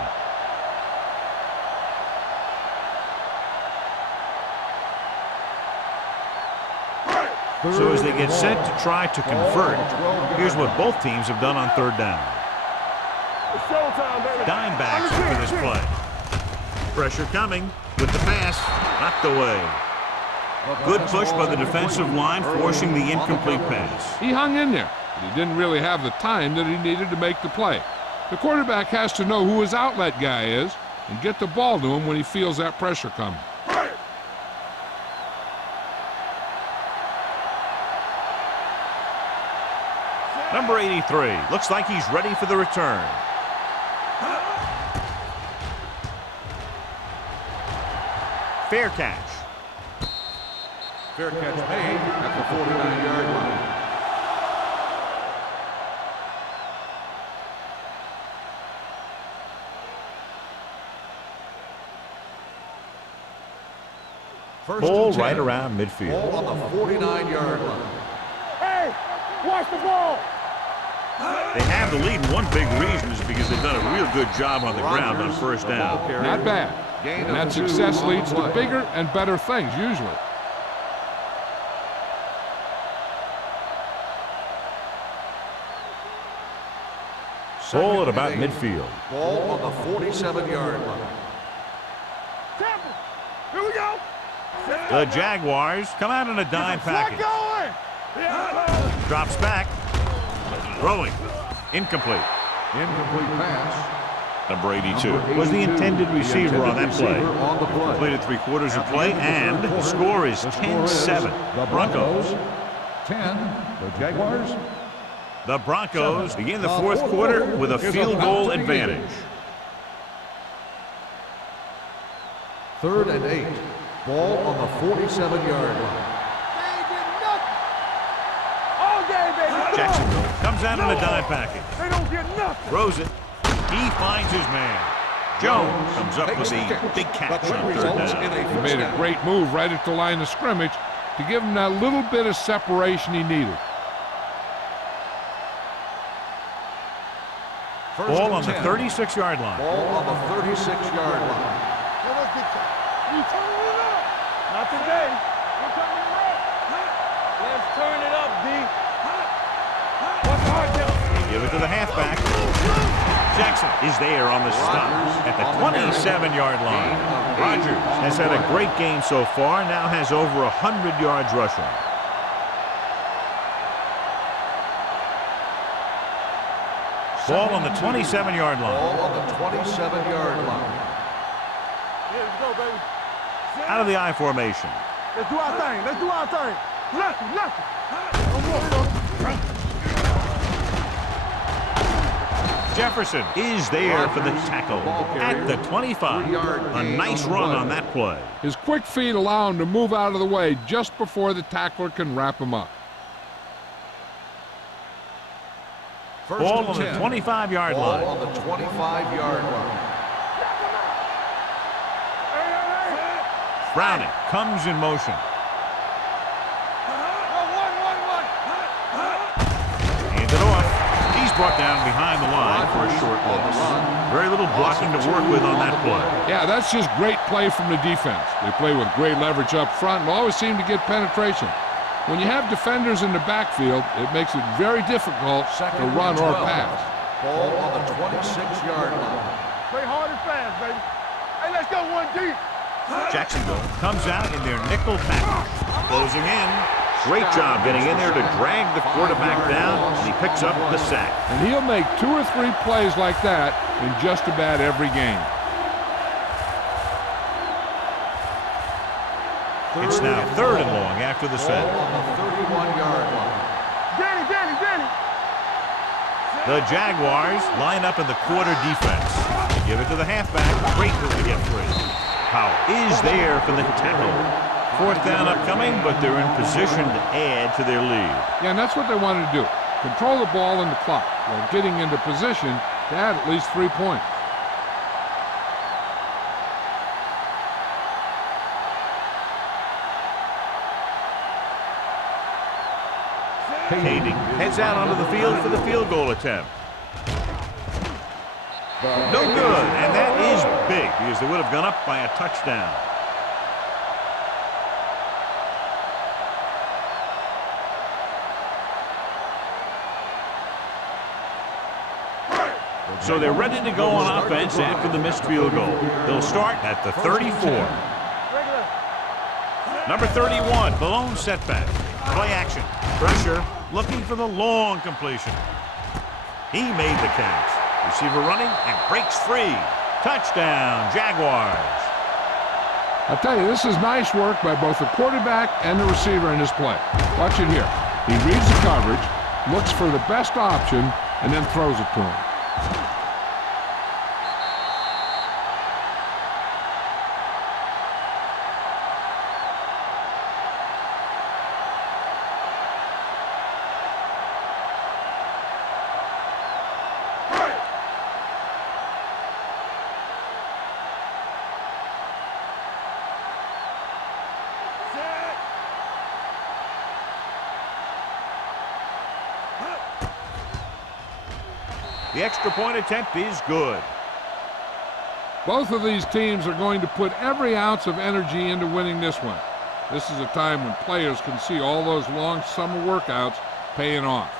So as they get set to try to convert, here's what both teams have done on third down. It's showtime, baby. Dime backs for this play. Pressure coming with the pass, knocked away. Good push by the defensive line, forcing the incomplete pass. He hung in there, but he didn't really have the time that he needed to make the play. The quarterback has to know who his outlet guy is and get the ball to him when he feels that pressure coming. Number 83. Looks like he's ready for the return. Fair catch. Fair catch made at the 49-yard line. Ball right around midfield. Ball on the 49-yard line. Hey, watch the ball. They have the lead, and one big reason is because they've done a real good job on the ground on first down. Not bad. And that success leads to bigger and better things, usually. Ball at about midfield. Ball on the 47-yard line. Temple. Here we go. The Jaguars come out in a dime package. Going. Drops back. Throwing. Incomplete. Incomplete pass. Number 82 was the intended receiver on that play. On the play. Completed 3/4 of play, and the score is 10-7. The Broncos. 10. The Jaguars. The Broncos begin the fourth quarter with a field goal advantage. 3rd and 8. Ball on the 47-yard line. All day, baby. Jacksonville comes out in a dime package. They don't get nothing. Throws it. He finds his man. Jones comes up with a big catch on 3rd down. He made a great move right at the line of scrimmage to give him that little bit of separation he needed. Ball on the 36-yard line. Ball on the 36-yard line. Let's get you. You turn it up. Not today. We're turning it up. Let's turn it up, D. What's the hard down? Give it to the halfback. Jackson is there on the stop at the 27-yard line. Rodgers has had a great game so far, now has over 100 yards rushing. Ball on the 27-yard line. Ball on the 27-yard line. Yeah, let's go, baby. Out of the I formation. Let's do our thing. Let's do our thing. Lefty. One more. Jefferson is there for the tackle at the 25. A nice run on that play. His quick feet allow him to move out of the way just before the tackler can wrap him up. Ball on the 25-yard line. Ball on the 25-yard line. Browning comes in motion. Hand it off. He's brought down behind the line for a short loss. Very little blocking to work with on that play. Yeah, that's just great play from the defense. They play with great leverage up front and always seem to get penetration. When you have defenders in the backfield, it makes it very difficult to run or pass. Ball on the 26-yard line. Play hard and fast, baby. Hey, let's go one deep. Jacksonville comes out in their nickel package. Closing in. Great job getting in there to drag the quarterback down, and he picks up the sack. And he'll make 2 or 3 plays like that in just about every game. It's now 3rd and long after the set. Ball on the 31-yard line. Danny. The Jaguars line up in the quarter defense. They give it to the halfback. Great move to get free. Powell is there for the tackle. 4th down upcoming, but they're in position to add to their lead. Yeah, and that's what they wanted to do. Control the ball and the clock while getting into position to add at least 3 points. Kading heads out onto the field for the field goal attempt. No good, and that is big because they would have gone up by a touchdown. So they're ready to go on offense after the missed field goal. They'll start at the 34. Number 31, the lone setback. Play action. Pressure, looking for the long completion. He made the catch. Receiver running and breaks free. Touchdown, Jaguars. I'll tell you, this is nice work by both the quarterback and the receiver in his play. Watch it here. He reads the coverage, looks for the best option, and then throws it to him. The extra point attempt is good. Both of these teams are going to put every ounce of energy into winning this one. This is a time when players can see all those long summer workouts paying off.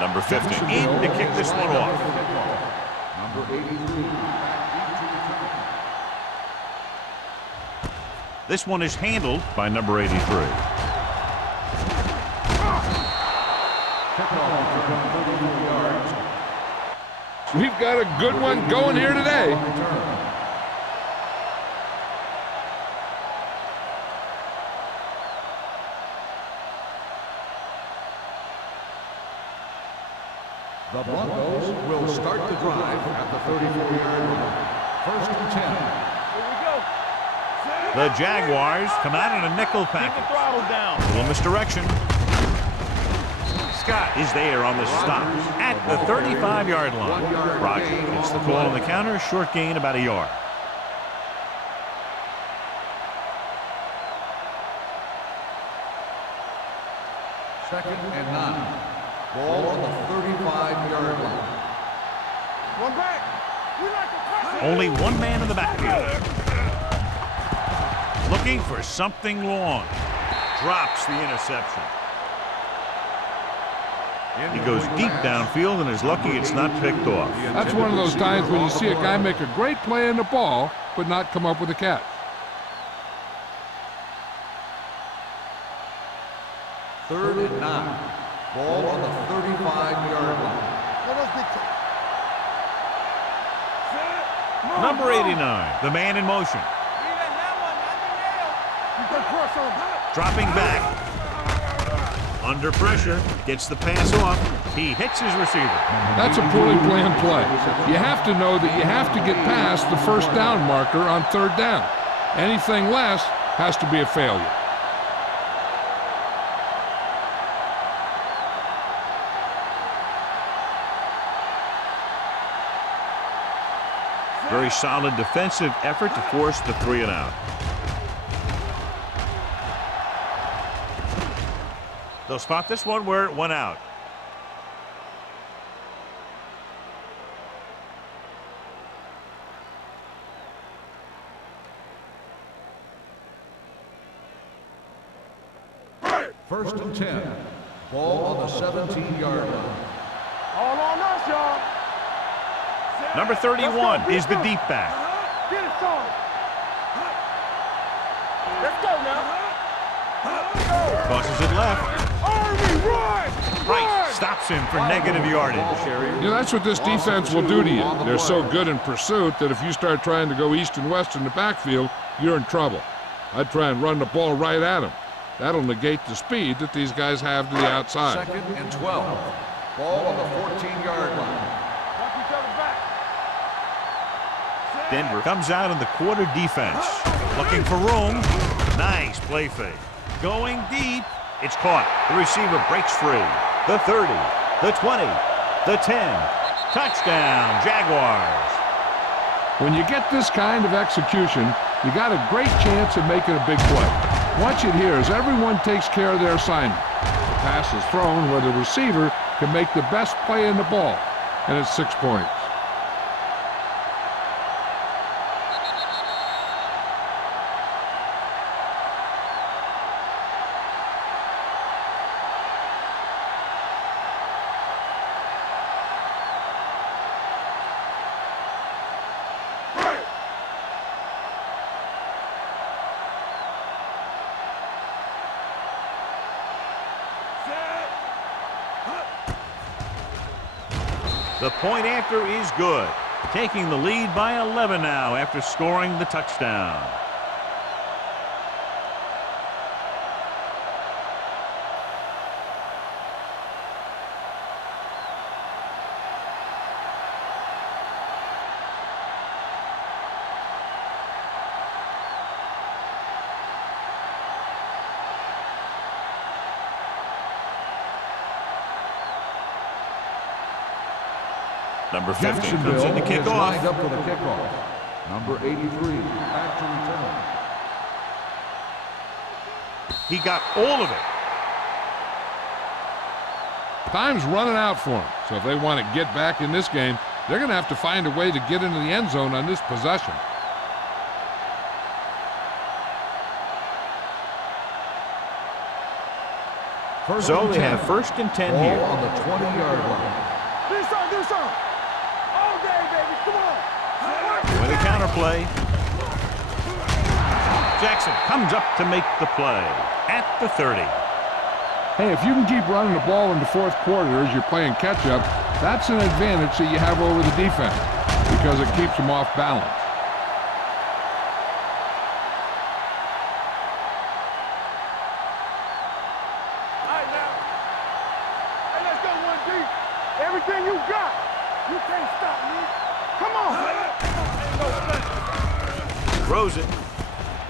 Number 50 in to kick this one off. Number 83. This one is handled by number 83. We've got a good one going here today. The Broncos will start the drive at the 34-yard line. First and 10. Here we go. The Jaguars come out in a nickel Keep the package. throttle down. Little misdirection. Scott is there on the stop at the 35-yard line. Roger gets the call on the counter. Short gain about a yard. Second and 9. Ball on the 35-yard line. One back. We like to press it. Only one man in the backfield. Looking for something long. Drops the interception. He goes deep downfield and is lucky it's not picked off. That's one of those times when you see a guy make a great play in the ball, but not come up with a catch. Third and 9. Ball on the 35-yard line. Let us dictate. Number 89, the man in motion. You can cross on him. Dropping back. Under pressure. Gets the pass off. He hits his receiver. That's a poorly planned play. You have to know that you have to get past the first down marker on third down. Anything less has to be a failure. Very solid defensive effort to force the 3 and out. They'll spot this one where it went out. First and 10. Ball on the 17-yard line. All on us, y'all. Number 31 is the deep back. Get it, son. Let's go now. Tosses it left. Army, run! Right. Stops him for negative yardage. You know, that's what this defense will do to you. They're so good in pursuit that if you start trying to go east and west in the backfield, you're in trouble. I'd try and run the ball right at them. That'll negate the speed that these guys have to the outside. Second and 12. Ball on the 14-yard line. Watch each other back. Denver comes out in the quarter defense. Looking for room. Nice play fake. Going deep. It's caught. The receiver breaks free. The 30. The 20. The 10. Touchdown, Jaguars. When you get this kind of execution, you got a great chance of making a big play. Watch it here as everyone takes care of their assignment. The pass is thrown where the receiver can make the best play in the ball, and it's 6 points. The point after is good. Taking the lead by 11 now after scoring the touchdown. Number 15 comes in to kick off. Lined up for the kickoff. Number 83, back to return. He got all of it. Time's running out for them, so if they want to get back in this game, they're going to have to find a way to get into the end zone on this possession. So they have 1st and 10 Ball here. on the 20-yard line. Do something. All day, baby. Come on. With a counter play. Jackson comes up to make the play at the 30. Hey, if you can keep running the ball in the fourth quarter as you're playing catch-up, that's an advantage that you have over the defense because it keeps them off balance. All right, now. Hey, let's go 1D. Everything you got. You can't stop me. Come on. Throws it.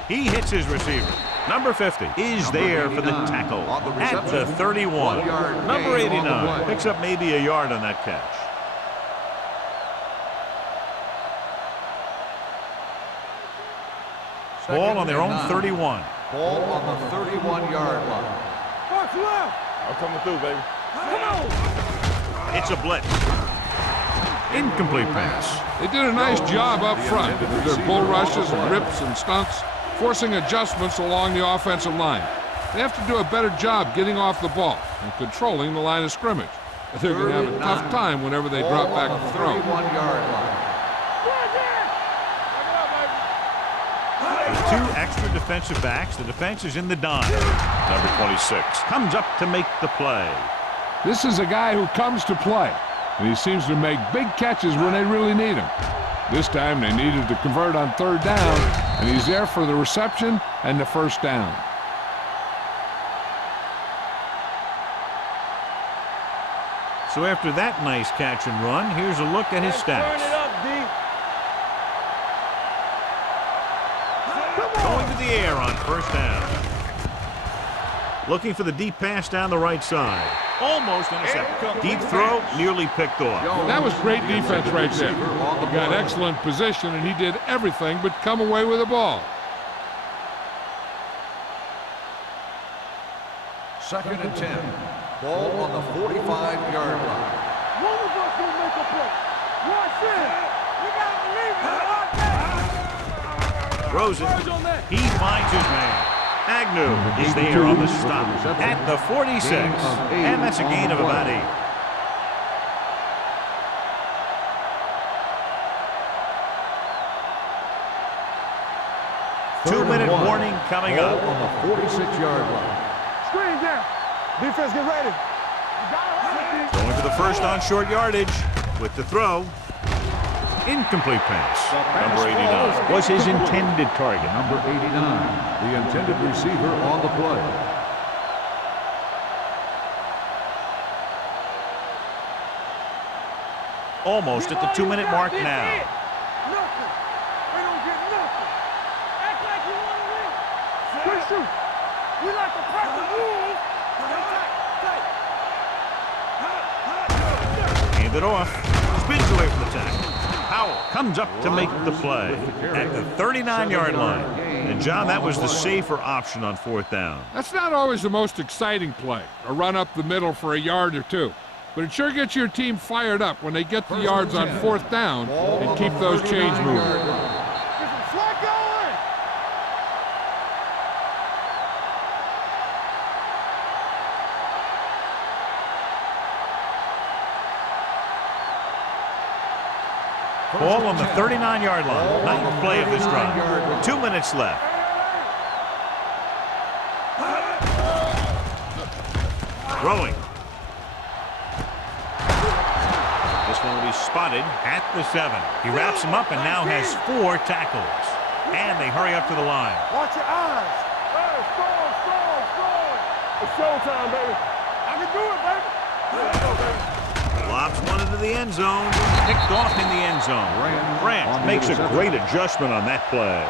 He hits his receiver. Number 50 is there for the tackle at the 31. Number 89 picks up maybe a yard on that catch. Ball on their own 31. Ball on the 31-yard line. Watch left. I'm coming through, baby. Come on. It's a blitz. Incomplete pass. They did a nice job up front with their bull rushes and rips and stunts, forcing adjustments along the offensive line. They have to do a better job getting off the ball and controlling the line of scrimmage. They're going to have a tough time whenever they drop back to throw. 31-yard line. With 2 extra defensive backs, the defense is in the dime. Number 26 comes up to make the play. This is a guy who comes to play, and he seems to make big catches when they really need him. This time they needed to convert on 3rd down, and he's there for the reception and the 1st down. So after that nice catch and run, here's a look at his stats. Turn it up, D. Going to the air on 1st down. Looking for the deep pass down the right side. Almost intercepted. Deep throw, nearly picked off. That was great defense right there. He got excellent position, and he did everything but come away with the ball. 2nd and 10. Ball on the 45-yard line. One of us will make a play. Watch it. You got to believe it. Throws it. He finds his man. Agnew is there on the stop at the 46. And that's a gain of about 8. Two-minute warning coming up. On the 46-yard line. Screen down. Defense, get ready. You got it. Going for the first on short yardage with the throw. Incomplete pass. Number 89 was his intended target. Number 89, the intended receiver on the play. Almost at the 2-minute mark now. Nothing. They don't get nothing. Act like you want to win. Good shoot. We like to press the rules. Hand it off. Spins away from the tackle. Powell comes up to make the play at the 39-yard line. And, John, that was the safer option on 4th down. That's not always the most exciting play, a run up the middle for a yard or 2. But it sure gets your team fired up when they get the yards on 4th down and keep those chains moving. Get some slack going. Ball on the 39-yard line. Ninth play of this drive. 2 minutes left. Throwing. This Penalty spotted at the 7. He wraps him up and now has 4 tackles. And they hurry up to the line. Watch your eyes. Hey, score. It's showtime, baby. I can do it, baby. Let's go, baby. Lobs one into the end zone. Picked off in the end zone. Grant makes a great adjustment on that play.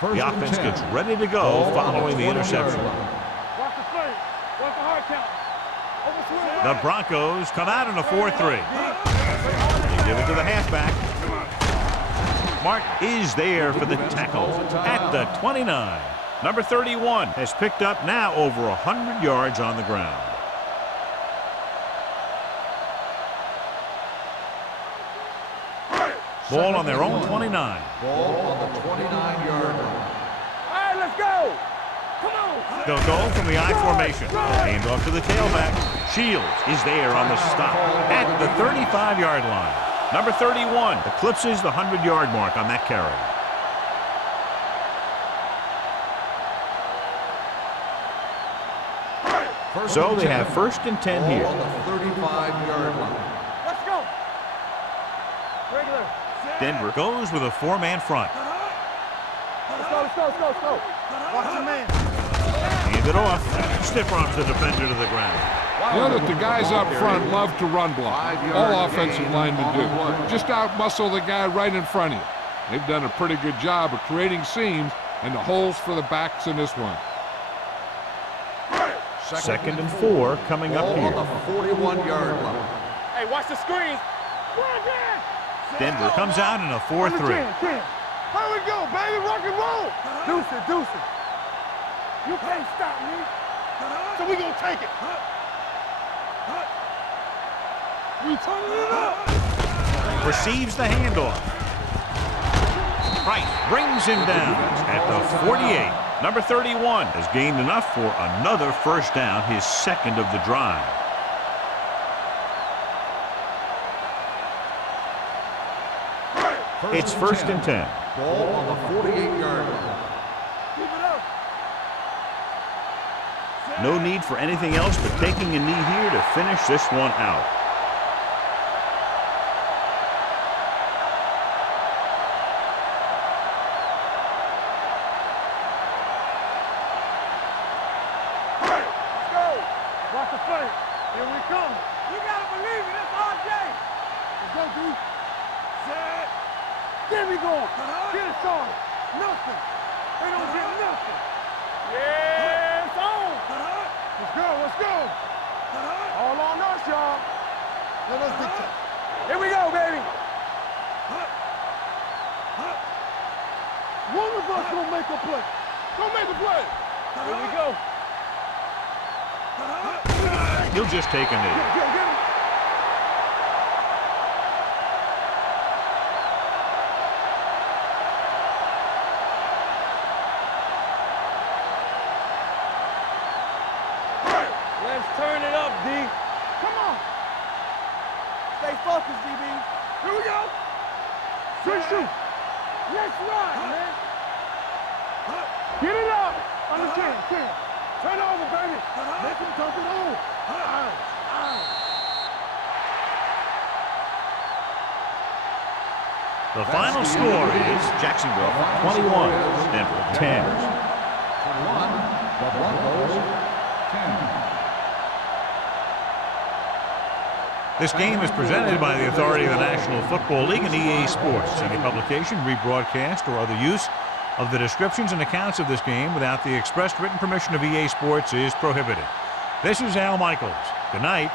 The offense gets ready to go following the interception. Watch the play. Watch the hard count. The Broncos come out in a 4-3. They give it to the halfback. Martin is there for the tackle at the 29. Number 31 has picked up now over 100 yards on the ground. Ball on their own 29. Ball on the 29-yard line. All right, let's go. Come on. They'll go from the I formation. Hand off to the tailback. Shields is there on the stop at the 35-yard line. Number 31 eclipses the 100-yard mark on that carry. So they have 1st and 10 here. On the 35-yard line. Let's go. Regular. Denver goes with a 4-man front. Let's go. Watch your man. Hand it off. Stiff arms the defender to the ground. You know that the guys up front love to run block. All offensive linemen do. Just out-muscle the guy right in front of you. They've done a pretty good job of creating seams and the holes for the backs in this one. 2nd and 4 coming up Ball here. on the 41-yard line. Hey, watch the screen. Denver comes out in a 4-3. Here we go, baby. Rock and roll. Deuce it. You can't stop me. So we gonna take it. We turning it up. Receives the handoff. Price brings him down at the 48. Number 31 has gained enough for another 1st down, his 2nd of the drive. It's 1st and 10. Ball on the 48-yard line. Keep it up. No need for anything else but taking a knee here to finish this one out. Let's go. Watch the play. Here we come. You gotta believe it. It's RJ. Let's go, D. Set. Get me going. Get it started. Nothing. They don't get nothing. Yeah, it's on. Let's go. All on us, y'all. Let us dictate. Here we go, baby. One of us gonna make a play. Go make a play. Here we go. He'll just take a knee. Get him. Let's turn it up, D. Come on. Stay focused, DB. Here we go. Shoot. Let's ride, man. Get it up. On the 10. Turn it over, baby. Make him dump it on. The final score is Jacksonville 21, Denver 10. 21, the Broncos 10. This game is presented by the authority of the National Football League and EA Sports. Any publication, rebroadcast, or other use of the descriptions and accounts of this game without the expressed written permission of EA Sports is prohibited. This is Al Michaels. Good night.